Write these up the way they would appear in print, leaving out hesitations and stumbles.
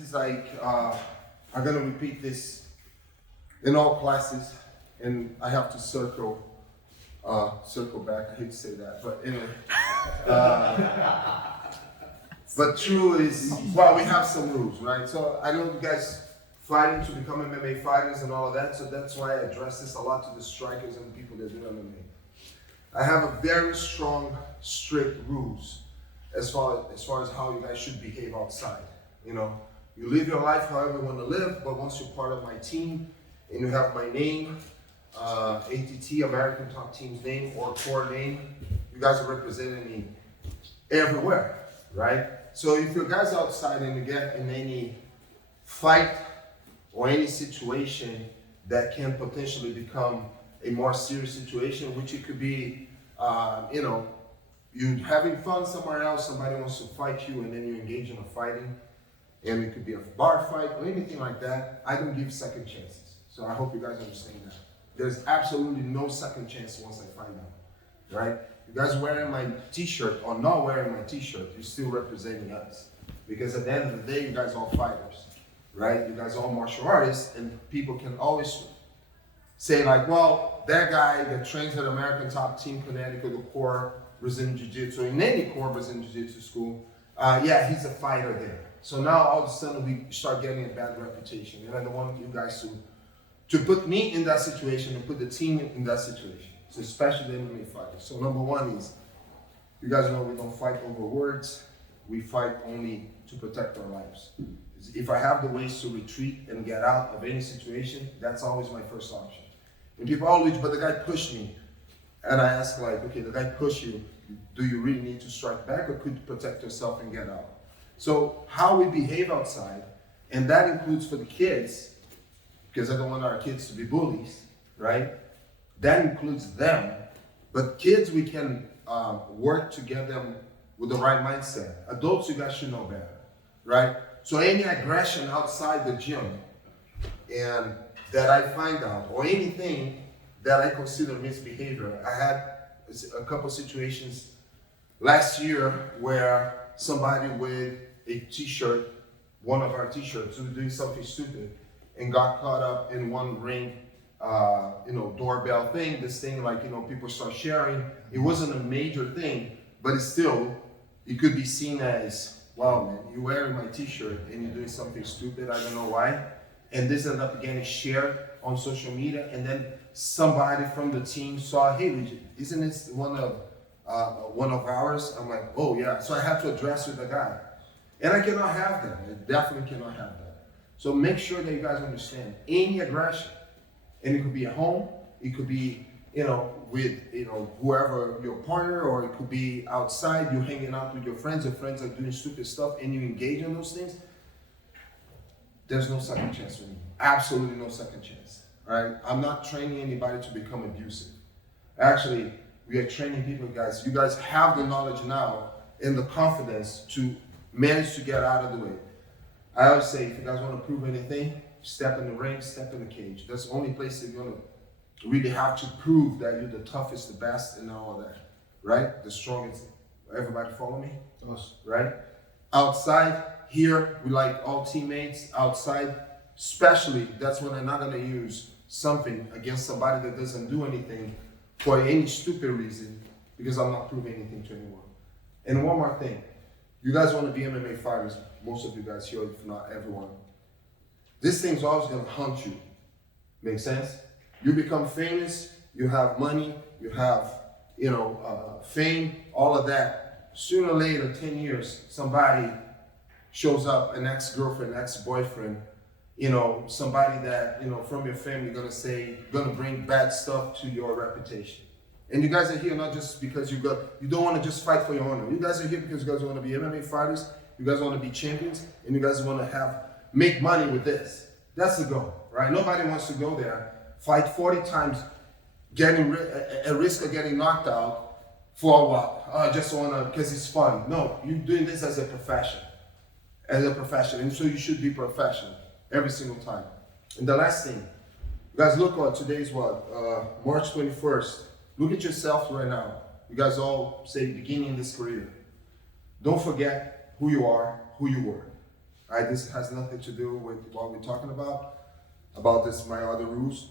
is like, I'm gonna repeat this in all classes, and I have to circle back. I hate to say that, but anyway. But true is, well, we have some rules, right? So I know you guys fighting to become MMA fighters and all of that, so that's why I address this a lot to the strikers and the people that do MMA. I have a very strong, strict rules as far as how you guys should behave outside. You know, you live your life however you want to live, but once you're part of my team and you have my name, ATT, American Top Team's name, or core name, you guys are representing me everywhere, right? So if you guys outside and you get in any fight or any situation that can potentially become a more serious situation, which it could be, you know, you having fun somewhere else, somebody wants to fight you and then you engage in a fighting, and it could be a bar fight or anything like that, I don't give second chances. So I hope you guys understand that. There's absolutely no second chance once I find out, right? You guys wearing my t-shirt or not wearing my t-shirt, you're still representing us. Because at the end of the day, you guys are all fighters, right? You guys are all martial artists, and people can always say like, well, that guy that trains at American Top Team, Connecticut, the core Brazilian Jiu-Jitsu, in any core Brazilian Jiu-Jitsu school, yeah, he's a fighter there. So now all of a sudden we start getting a bad reputation. And I don't want you guys to put me in that situation and put the team in that situation. So especially the MMA fighters. So number one is, you guys know we don't fight over words. We fight only to protect our lives. If I have the ways to retreat and get out of any situation, that's always my first option. And people always, but the guy pushed me. And I ask like, okay, the guy pushed you. Do you really need to strike back, or could you protect yourself and get out? So how we behave outside, and that includes for the kids, because I don't want our kids to be bullies, right? That includes them. But kids, we can work to get them with the right mindset. Adults, you guys should know better, right? So any aggression outside the gym and that I find out, or anything that I consider misbehavior. I had a couple situations last year where somebody with a t-shirt, one of our t-shirts, was doing something stupid and got caught up in one ring, you know, doorbell thing, this thing like, you know, people start sharing. It wasn't a major thing, but it's still, it could be seen as, wow, man, you're wearing my t-shirt and you're doing something stupid, I don't know why. And this ended up getting shared on social media, and then somebody from the team saw, hey, Luigi, isn't this one of ours? I'm like, oh yeah. So I had to address with the guy. And I cannot have that. I definitely cannot have that. So make sure that you guys understand any aggression, and it could be at home, it could be, you know, with, you know, whoever your partner, or it could be outside, you're hanging out with your friends are doing stupid stuff and you engage in those things. There's no second chance for me. Absolutely no second chance, right? I'm not training anybody to become abusive. Actually, we are training people, guys. You guys have the knowledge now and the confidence to manage to get out of the way. I always say, if you guys want to prove anything, step in the ring, step in the cage. That's the only place that you're going to really have to prove that you're the toughest, the best, and all of that, right? The strongest. Everybody follow me? Us. Right? Outside, here, we like all teammates. Outside, especially, that's when I'm not going to use something against somebody that doesn't do anything for any stupid reason, because I'm not proving anything to anyone. And one more thing. You guys want to be MMA fighters, most of you guys here, if not everyone. This thing's always going to hunt you. Make sense? You become famous, you have money, you have, you know, fame, all of that. Sooner or later, 10 years, somebody shows up, an ex-girlfriend, ex-boyfriend, you know, somebody that, you know, from your family gonna bring bad stuff to your reputation. And you guys are here not just because you don't want to just fight for your honor. You guys are here because you guys want to be MMA fighters, you guys want to be champions, and you guys want to make money with this. That's the goal, right? Nobody wants to go there, fight 40 times, getting at risk of getting knocked out for a while. Just because it's fun. No, you're doing this as a profession. And so you should be professional every single time. And the last thing, you guys look what today's March 21st. Look at yourself right now. You guys all say beginning this career. Don't forget who you are, who you were. All right, this has nothing to do with what we're talking about this, my other rules.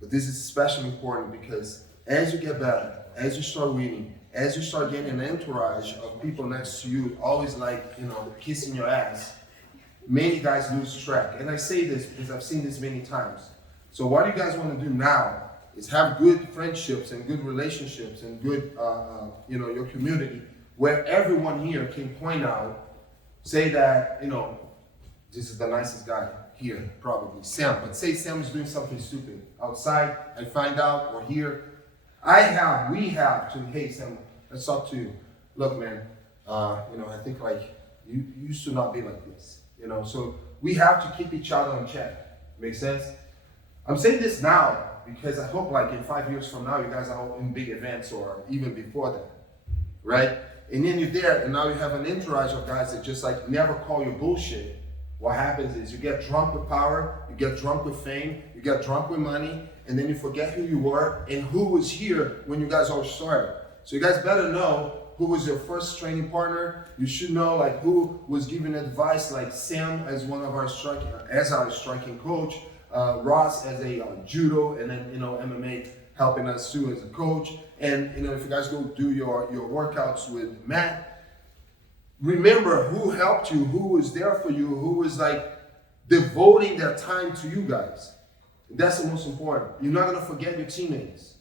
But this is especially important because as you get better, as you start winning, as you start getting an entourage of people next to you, always like, you know, kissing your ass, many guys lose track. And I say this because I've seen this many times. So what you guys want to do now is have good friendships and good relationships and good, you know, your community where everyone here can point out, say that, you know, this is the nicest guy here, probably, Sam. But say Sam is doing something stupid outside, I find out, or here. We have to, hey Sam, let's talk to you. Look, man, you know, I think like you used to not be like this, you know. So we have to keep each other in check. Make sense? I'm saying this now because I hope like in 5 years from now, you guys are all in big events or even before that, right? And then you're there, and now you have an entourage of guys that just like never call you bullshit. What happens is you get drunk with power, you get drunk with fame, you get drunk with money, and then you forget who you were and who was here when you guys all started. So you guys better know who was your first training partner. You should know like who was giving advice, like Sam as one of our striking coach, Ross as a judo, and then, you know, MMA helping us too as a coach. And, you know, if you guys go do your workouts with Matt, remember who helped you, who was there for you, who was like devoting their time to you guys. That's the most important. You're not gonna forget your teammates.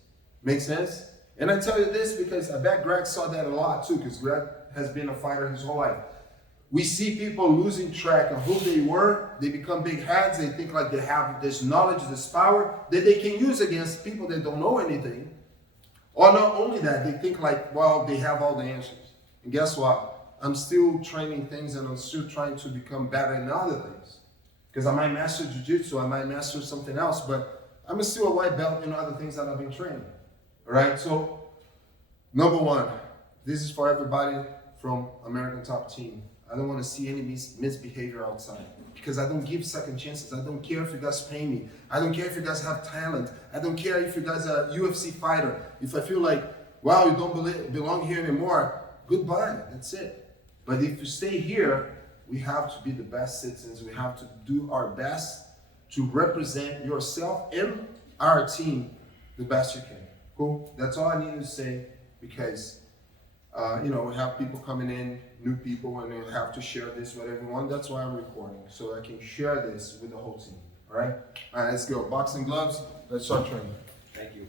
Make sense? And I tell you this because I bet Greg saw that a lot too, because Greg has been a fighter his whole life. We see people losing track of who they were. They become big heads. They think like they have this knowledge, this power that they can use against people that don't know anything. Or not only that, they think like, well, they have all the answers. And guess what? I'm still training things and I'm still trying to become better in other things. Because I might master Jiu-Jitsu, I might master something else, but I'm still a white belt in other things that I've been training. All right, so number one, this is for everybody from American Top Team. I don't want to see any misbehavior outside because I don't give second chances. I don't care if you guys pay me. I don't care if you guys have talent. I don't care if you guys are a UFC fighter. If I feel like, wow, you don't belong here anymore, goodbye, that's it. But if you stay here, we have to be the best citizens. We have to do our best to represent yourself and our team the best you can. Cool? That's all I need to say because, you know, we have people coming in, new people, and we have to share this with everyone. That's why I'm recording, so I can share this with the whole team. All right? All right, let's go. Boxing gloves. Let's start training. Thank you.